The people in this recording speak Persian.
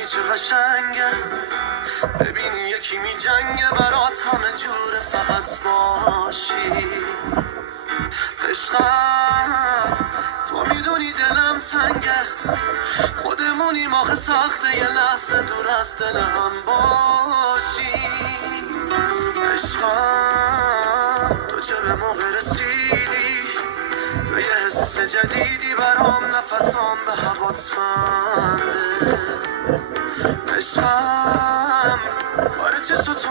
میدونی چه قشنگه ببینی یکی می جنگه برات همه جوره فقط باشی عشقم تو میدونی دلم تنگه خودمونیم آخه سخته یه لحظه دور از دل هم باشی عشقم تو چه به موقع رسیدی تو یه حس جدیدی برام نفسام به هوات بنده عشقم کار چشم تو